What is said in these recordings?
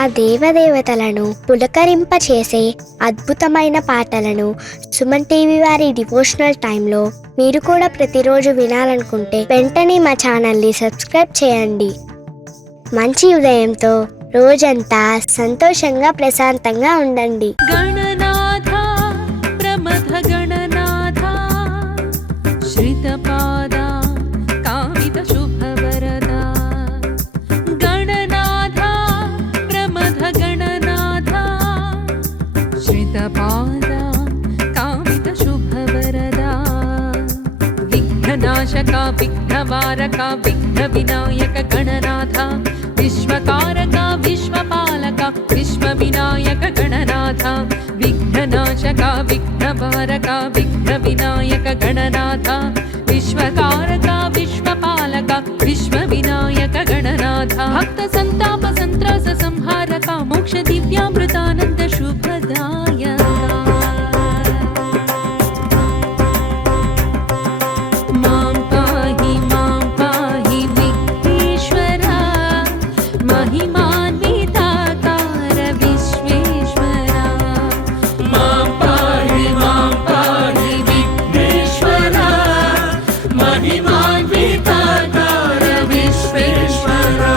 ఆ దేవదేవతలను పులకరింపచేసే అద్భుతమైన పాటలను సుమన్ టీవీ వారి డివోషనల్ టైంలో మీరు కూడా ప్రతిరోజు వినాలనుకుంటే వెంటనే మా ఛానల్ని సబ్స్క్రైబ్ చేయండి. మంచి ఉదయంతో రోజంతా సంతోషంగా ప్రశాంతంగా ఉండండి. గణనాథ ప్రమథ గణనాథ శ్రితపాద కామిత శుభవరద గణనాథ ప్రమథ గణనాథ శ్రితపాద కామిత శుభవరద విఘ్ననాశక విఘ్నవారక విఘ్న వినాయక గణనాథ విశ్వకారక విశ్వపాలక విశ్వ వినాయక గణనాథ విఘ్ననాశక విఘ్నవారక విఘ్న వినాయక గణనాథ విశ్వకారక విశ్వపాలక విశ్వ వినాయక గణనాథ భక్త సంతాప సంత్రాస సంహారక మోక్ష దివ్యామృతానంద శుభదాయక మాం పాహి విఘ్నేశ్వర महिमान्विताकार विश्वेश्वरा मां पाहि विघ्नेश्वरा महिमान्विताकार विश्वेश्वरा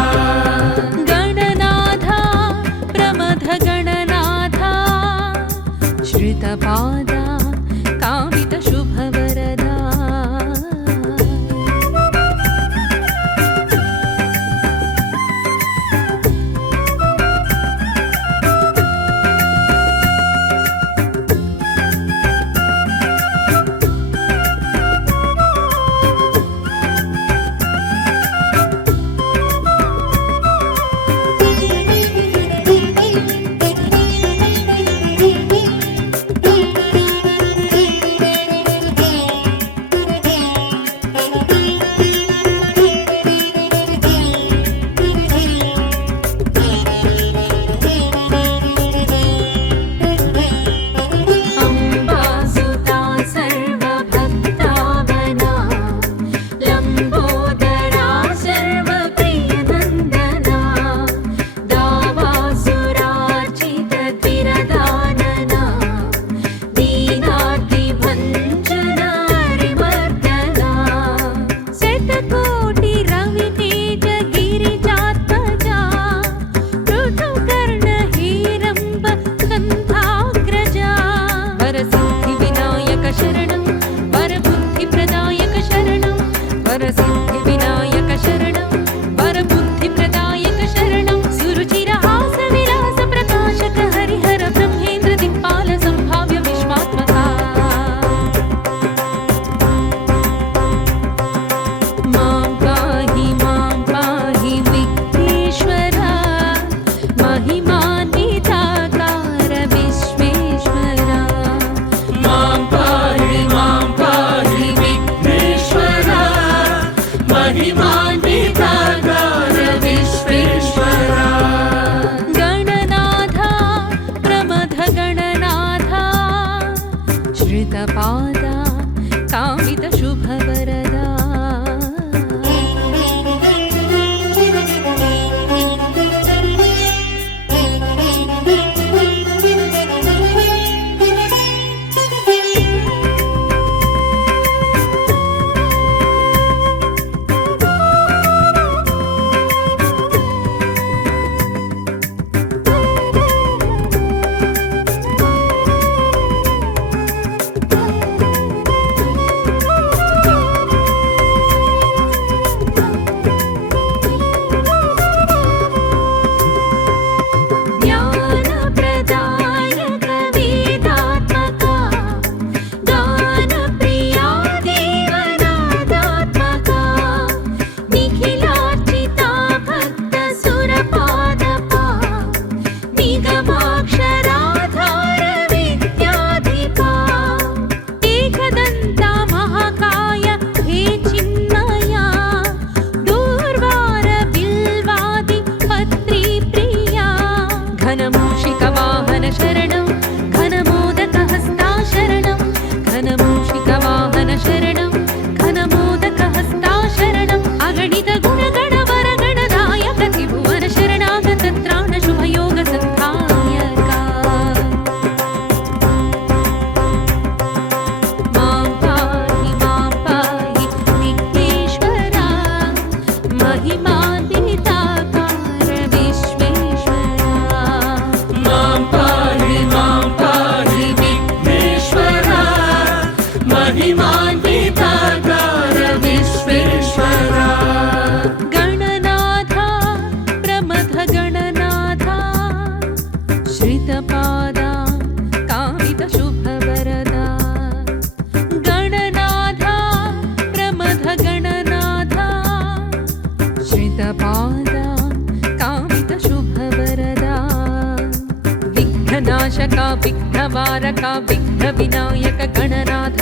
विघ्नवारक विघ्नविनायक गणनाथ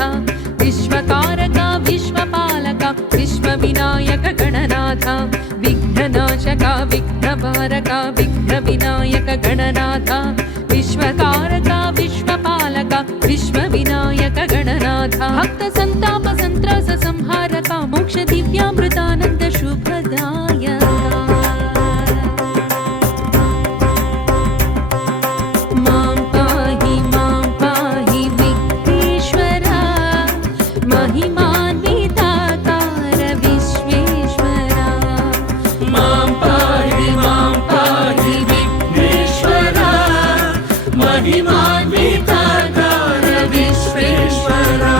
विश्वकारक विश्वपालक विश्वविनायक गणनाथ विघ्ननाशक विघ्नवारक विघ्नविनायक गणनाथ विश्वकारक विश्वपालक विश्वविनायक गणनाथ भक्त संताप संत्रास संहारक मोक्ष दिव्यामृतानंद शुभदायक मां पाहि विघ्नेश्वरा महिमान्विताकार विश्वेश्वरा मां पाहि विघ्नेश्वरा महिमान्विताकार विश्वेश्वरा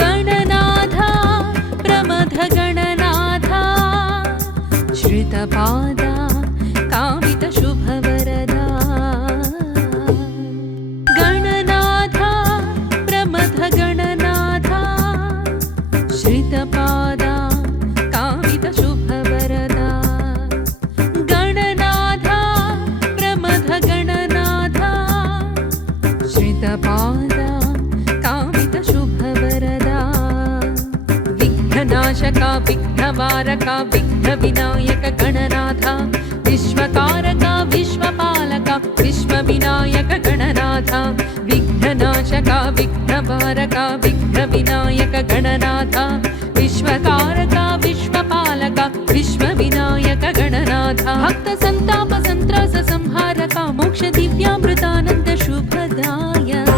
गणनाथ प्रमथ गणनाथ श्रितपादा कामित शुभवरदा गणनाथ प्रमथ गणनाथ श्रितपादा कामित शुभवरदा गणनाथ प्रमथ गणनाथ श्रितपादा कामित शुभवरदा विघ्ननाशक विघ्नवारक विघ्नविनायक गणनाथ विश्वकारक विश्वपालक विश्वविनायक गणनाथ विघ्ननाशक विघ्नवारक विघ्नविनायक गणनाथ विश्वकारक विश्वपालक विश्वविनायक गणनाथ भक्त संताप संत्रास संहारक मोक्ष दिव्यामृतानंद शुभदायक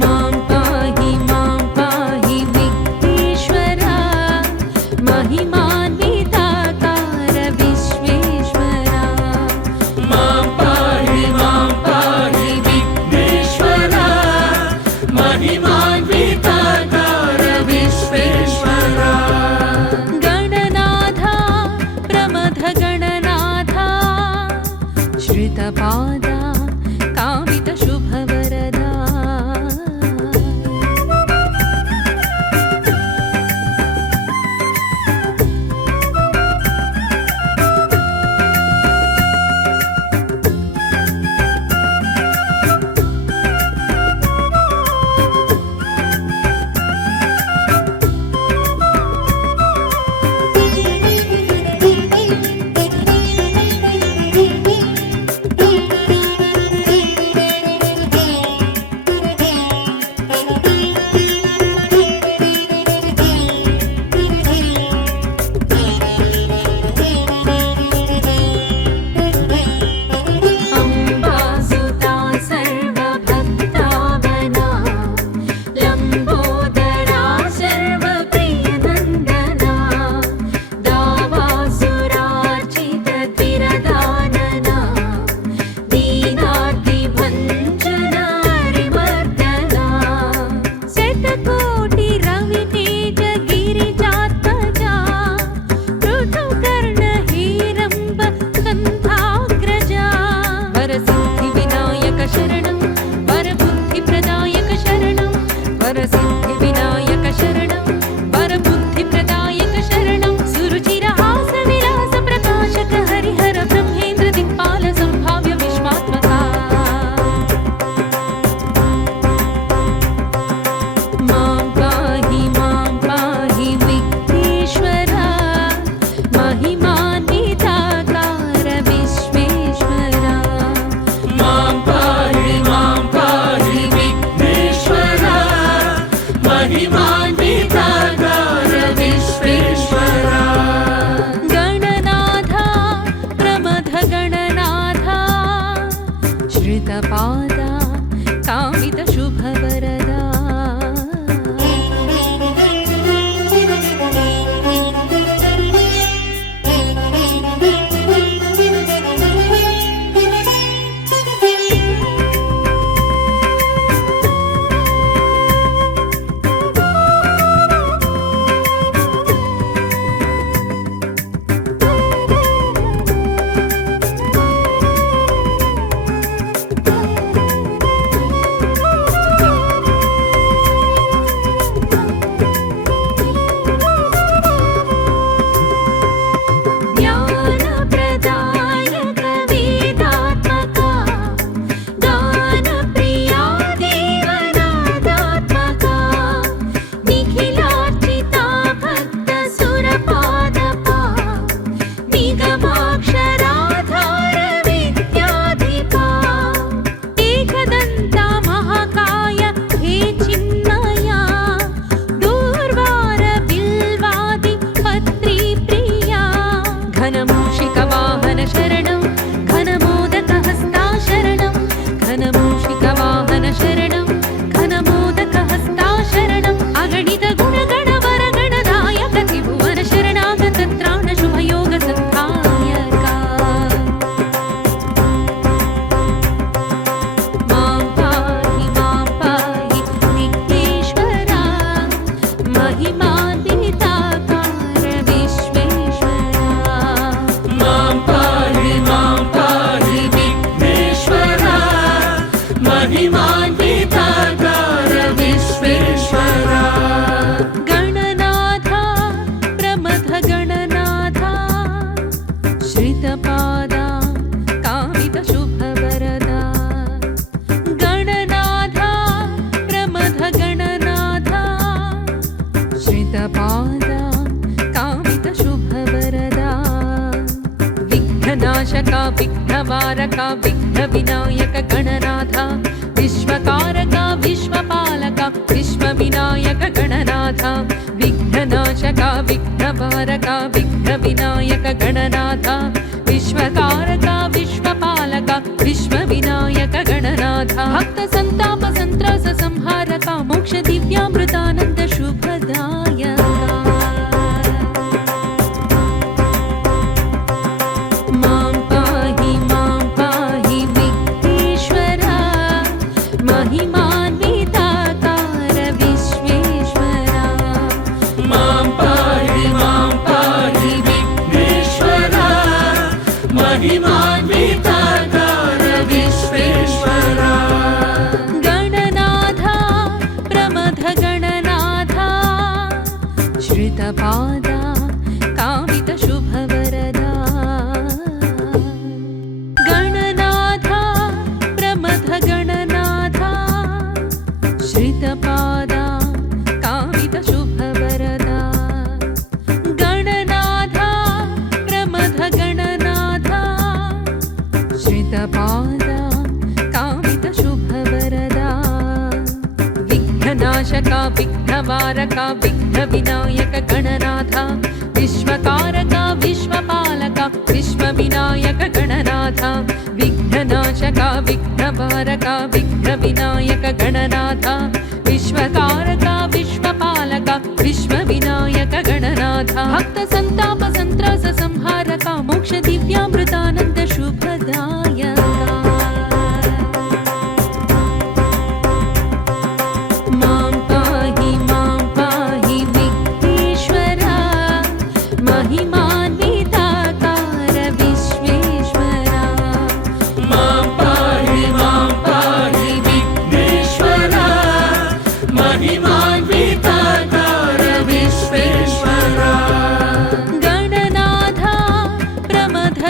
मां पाहि विघ्नेश्वरा महिमान्विताकार विश्वेश्वरा मां पाहि विघ्नेश्वरा विघ्नवारक विघ्नविनायक गणनाथ विश्वकारक विश्वपालक विश्वविनायक गणनाथ विघ्ननाशक विघ्नवारक विघ्नविनायक गणनाथ विश्वकारक विश्वपालक विश्वविनायक गणनाथ भक्त संताप संत्रास संहारक मोक्ष दिव्यामृतानंद शुभदायक मां पाहि विघ्नेश्वरा महिमान्विताकार विश्वेश्वरा मां पाहि विघ्नेश्वरा महिमान्विताकार विश्वेश्वरा गणनाथ प्रमथ गणनाथ श्रितपादा कामित शुभवरदा गणनाथ प्रमथ गणनाथ श्रितपादा कामित शुभवरदा गणनाथ प्रमथ गणनाथ श्रितपादा कामित शुभवरदा विघ्ननाशक विघ्नवारक विघ्नविनायक गणनाथ विश्वकारक विश्वपालक विश्वविनायक गणनाथ विघ्ननाशक विघ्नवारक विघ्नविनायक गणनाथ विश्वकारक विश्वपालक विश्वविनायक गणनाथ भक्त संताप संत्रास संहारक मोक्ष दिव्यामृतानंद शुभदायक मां पाहि विघ्नेश्वरा महिमान्विताकार विश्वेश्वरा मां पाहि विघ्नेश्वरा महिमान्विताकार विश्वेश्वरा गणनाथ प्रमथ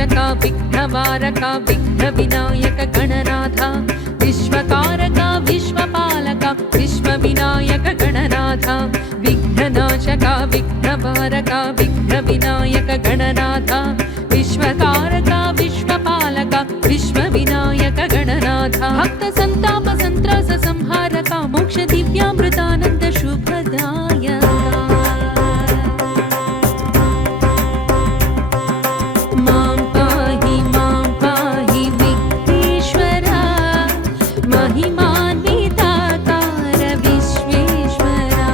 विघ्ननाशक विघ्नवारक विघ्नविनायक गणनाथ विश्वकारक विश्वपालक विश्वविनायक गणनाथ विघ्ननाशक विघ्नवारक विघ्नविनायक गणनाथ विश्वकारक विश्वपालक विश्वविनायक गणनाथ भक्त संताप संत्रास संहारक मोक्ष दिव्यामृतानंद शुभदायक मां पाहि विघ्नेश्वरा महिमान्विताकार विश्वेश्वरा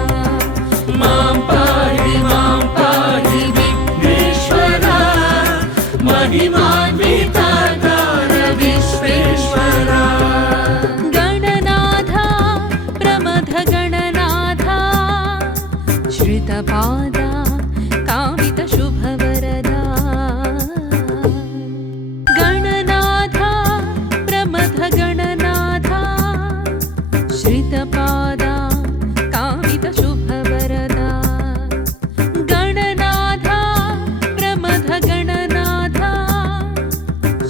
मां पाहि विघ्नेश्वरा महिमान्विताकार विश्वेश्वरा गणनाथ प्रमथ गणनाथ श्रितपादा कामित शुभवरदा गणनाथ प्रमथ गणनाथ श्रितपादा कामित शुभवरदा गणनाथ प्रमथ गणनाथ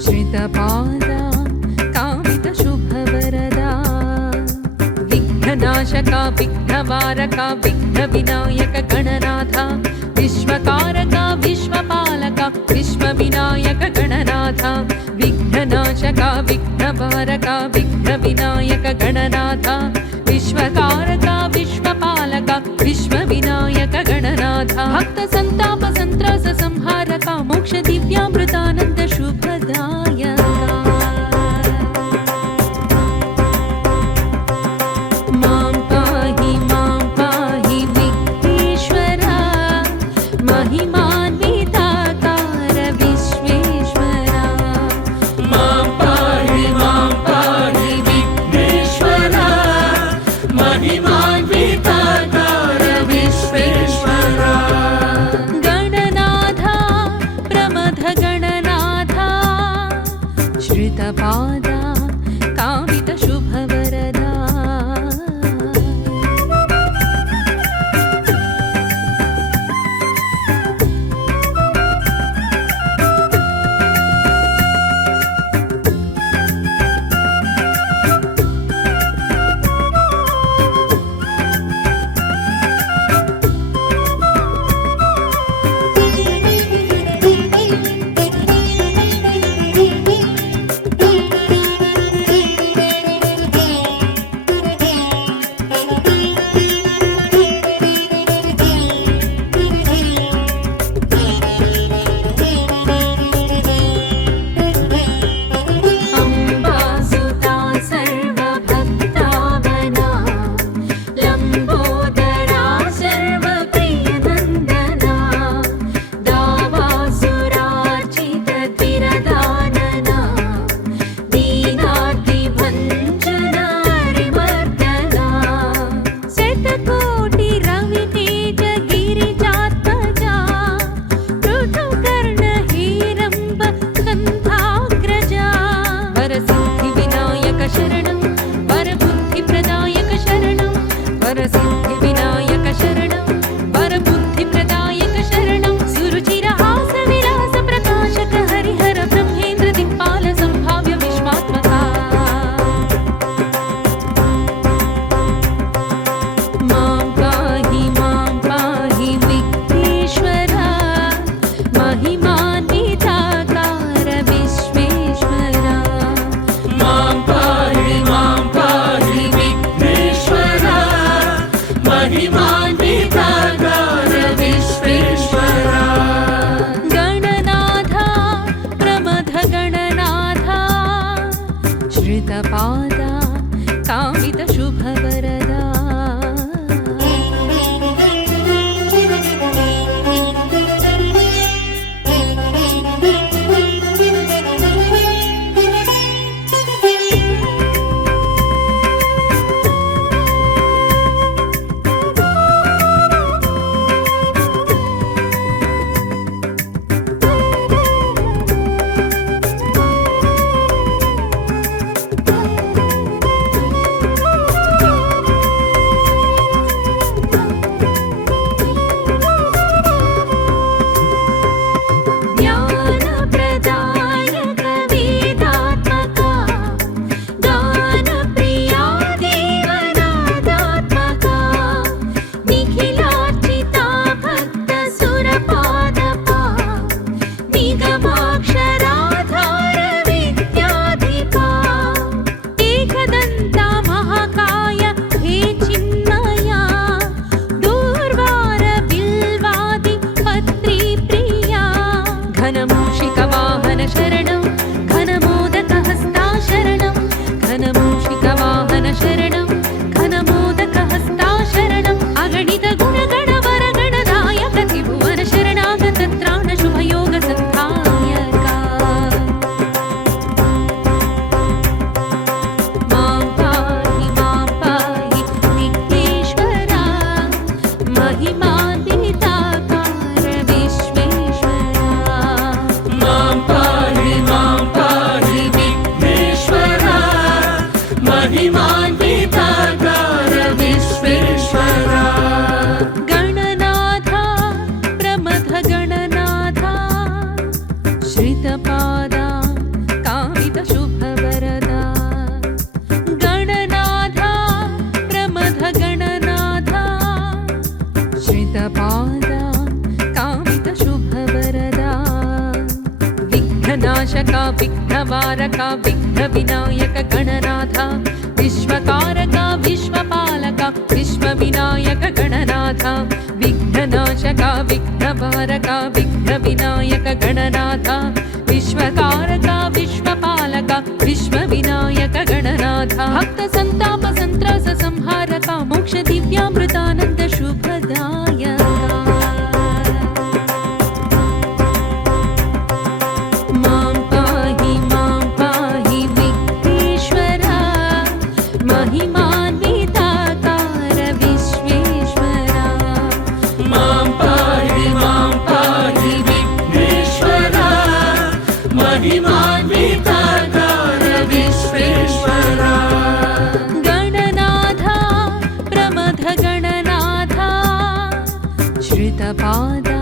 श्रितपादा कामित शुभवरदा विघ्ननाशक विघ्नवारक विघ्नविनायक गणनाथ विश्वकारक विश्वपालक विश्वविनायक गणनाथ विघ्ननाशक विघ्नवारक विघ्नविनायक गणनाथ विश्वकारक विश्वपालक विश्वविनायक गणनाथ भक्त संताप संत्रास संहारक मोक्ष दिव्यामृतानंद शुभदायक मां पाहि विघ्नेश्वरा महिमान्विताकार विश्वेश्वरा मां पाहि विघ्नेश्वरा महिमान्विताकार विश्वेश्वरा श्रितपादा कामितशुभवरदा विघ्ननाशका विघ्नवारका विघ्नविनायक गणनाथा विश्वकारका विश्वपालका विश्वविनायक गणनाथा विघ्ननाशका विघ्नवारका विघ्नविनायक गणनाथा विश्वकारका विश्वपालका विश्वविनायक गणनाथा भक्त संताप संत्रास संहारका मोक्ष दिव्यामृतानंद शुभदायका मां पाहि विघ्नेश्वरा महिमान्विताकार विश्वेश्वरा मां पाहि विघ्नेश्वरा महिमान्विताकार विश्वेश्वरा गणनाथा प्रमथ गणनाथा श्रितपादा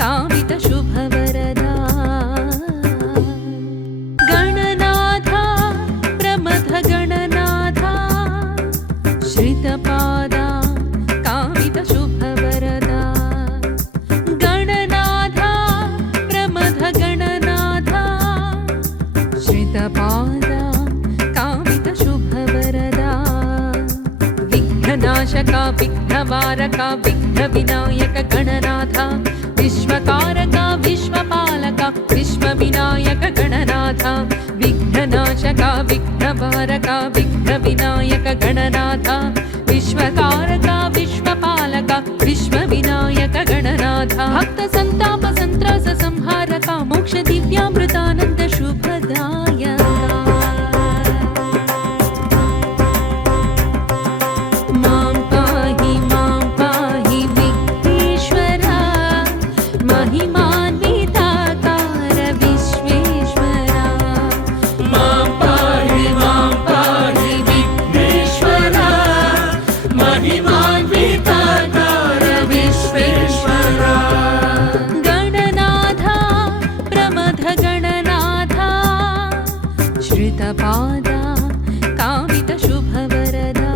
कामितशुभवरदा गणनाथा प्रमथ गणनाथा श्रितपादा कामितशुभवरदा गणनाथा प्रमथ गणनाथा श्रितपादा कामितशुभवरदा विघ्ननाशका विघ्नवारका विघ्नविनायक गणनाथा विश्वकारका विश्वपालका विश्वविनायक गणनाथा विघ्ननाशका विघ्नवारका विघ्नविनायक गणनाथा विश्वकारका विश्वपालका विश्वविनायक गणनाथा भक्त संताप संत्रास संहारका मोक्ष दिव्यामृतानंद शुभदायका मां पाहि विघ्नेश्वरा महिमान्विताकार विश्वेश्वरा मां पाहि विघ्नेश्वरा महिमान्विताकार विश्वेश्वरा गणनाथा प्रमथ गणनाथा श्रितपादा कामितशुभवरदा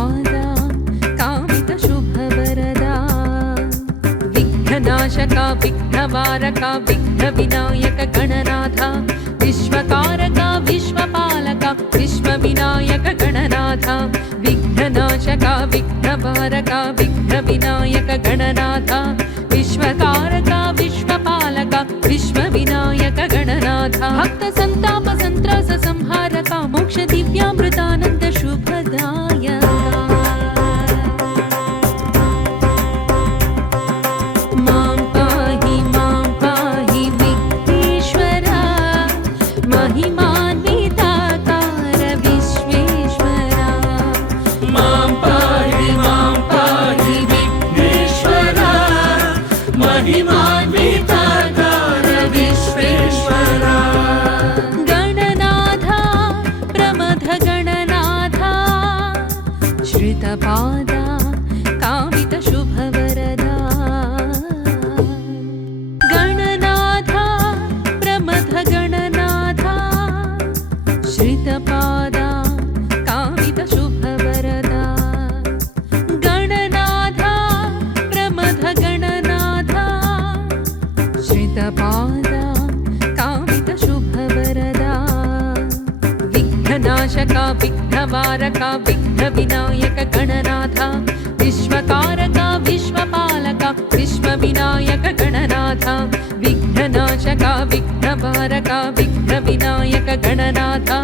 श्रितपादा कामितशुभवरदा विघ्ननाशका विघ्नवारका विघ्नविनायक गणनाथा विश्वकारका विश्वपालका विश्वविनायक गणनाथा विघ्ननाशका विघ्नवारका विघ्नविनायक गणनाथा विश्वकारका विश्वपालका विश्वविनायक गणनाथा भक्त संताप संत्रास संहारका मोक्ष दिव्यामृतानंद शुभदायका मां पाहि विघ्नेश्वरा महिमान्विताकार विश्वेश्वरा मां पाहि विघ्नेश्वरा महिमान्विताकार विश्वेश्वरा गणनाथा प्रमथ गणनाथा श्रितपादा कामितशुभवरदा गणनाथा प्रमथ गणनाथा श्रितपादा कामितशुभवरदा गणनाथा प्रमथ गणनाथा श्रितपादा कामितशुभवरदा विघ्ननाशका विघ्नवारका विघ्नविनायक गणनाथा विश्वकारका विश्वपालका विश्वविनायक गणनाथा विघ्ननाशका विघ्नवारका विघ्नविनायक गणनाथा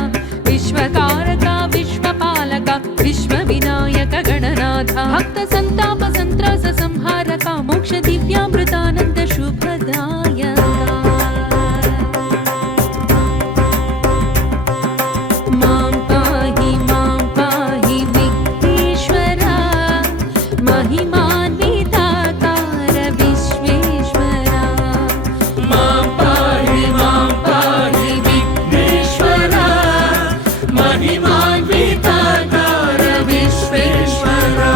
विश्वकारका विश्वपालका विश्वविनायक गणनाथा भक्त संताप संत्रास संहारका मोक्ष दिव्यामृतानंद शुभदायका मां पाहि विघ्नेश्वरा महिमान्विताकार विश्वेश्वरा मां पाहि विघ्नेश्वरा महिमान्विताकार विश्वेश्वरा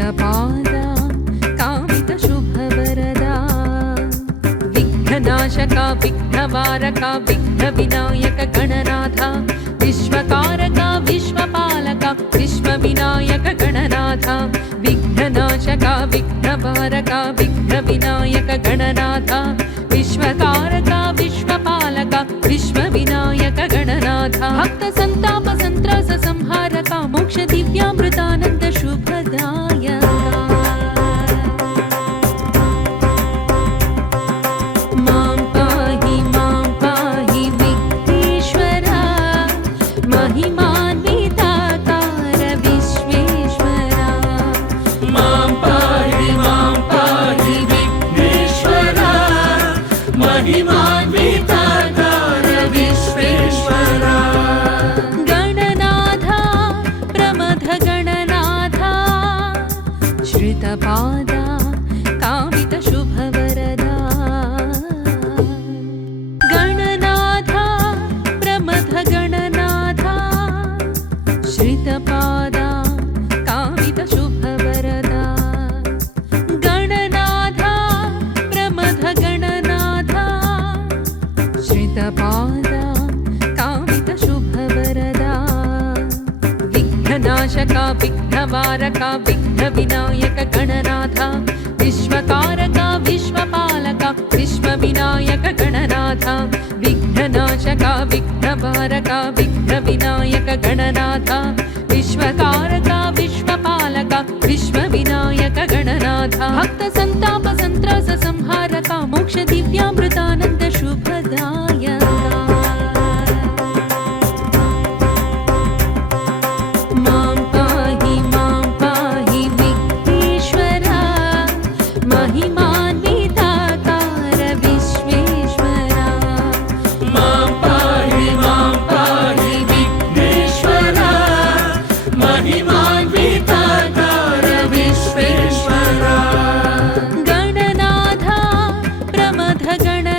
श्रितपादा कामितशुभवरदा विघ्ननाशका विघ्नवारका विघ्नविनायक गणनाथा विश्वकारका विश्वपालका विश्वविनायक गणनाथा विघ्ननाशका विघ्नवारका विघ्नविनायक गणनाथा विश्वकारका विश्वपालका विश्वविनायक गणनाथा भक्त संताप संत्रास संहारका मोक्ष दिव्यामृतानंद शुभदायका मां पाहि विघ्नेश्वरा महिमान्विताकार विश्वेश्वरा मां पाहि विघ्नेश्वरा महिमान्विताकार विश्वेश्वरा गणनाथा प्रमथ गणनाथा श्रितपादा कामितशुभवरदा गणनाथा प्रमथ गणनाथा श्रितपादा कामितशुभवरदा गणनाथा प्रमथ गणनाथा श्रितपादा कामितशुभवरदा विघ्ननाशका विघ्नवारका विघ्नविनायक गणनाथा विश्वकारका विश्वपालका विश्वविनायक गणनाथा विघ्ननाशका विघ्नवारका विघ्नविनायक गणनाथा विश्वकारका विश्वपालका विश्वविनायक गणनाथा भक्त संताप संत्रास संहारका मोक्ष दिव्यामृतानंद शुभदायका मां पाहि विघ्नेश्वरा महिमान्विताकार विश्वेश्वरा मां पाहि विघ्नेश्वरा महिमान्विताकार विश्वेश्वरा गणनाथा प्रमथ गण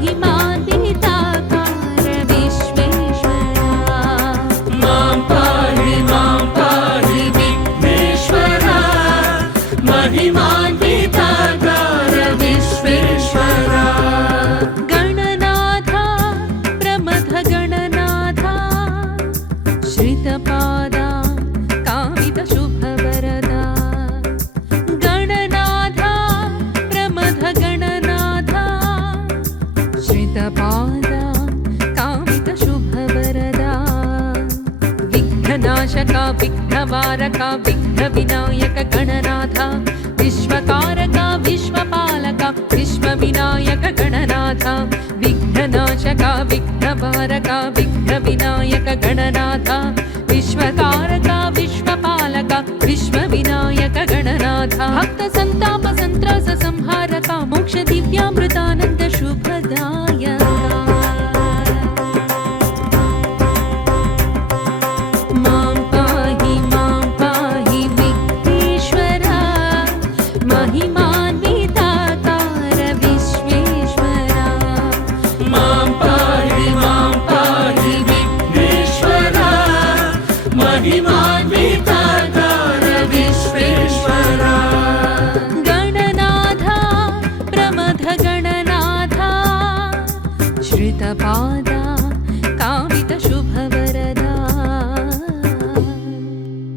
महिमान्विताकार विश्वेश्वरा मां पाहि विघ्नेश्वरा महिमान्विताकार विश्वेश्वरा गणनाथा प्रमथ गणनाथा श्रितपादा कामित शुभवरदा गणनाथा प्रमथ गणनाथा श्रितपादा कामित शुभवरदा विघ्ननाशका विघ्नवारका विघ्नविनायक गणनाथा विश्वकारका विश्वपालका विश्वविनायक गणनाथा विघ्ननाशका विघ्नवारका विघ्नविनायक गणनाथा विश्वकारका विश्वपालका विश्वविनायक गणनाथा भक्त संताप संत्रास संहारका मोक्ष दिव्यामृतानंद शुभदायका मां पाहि विघ्नेश्वरा महिमा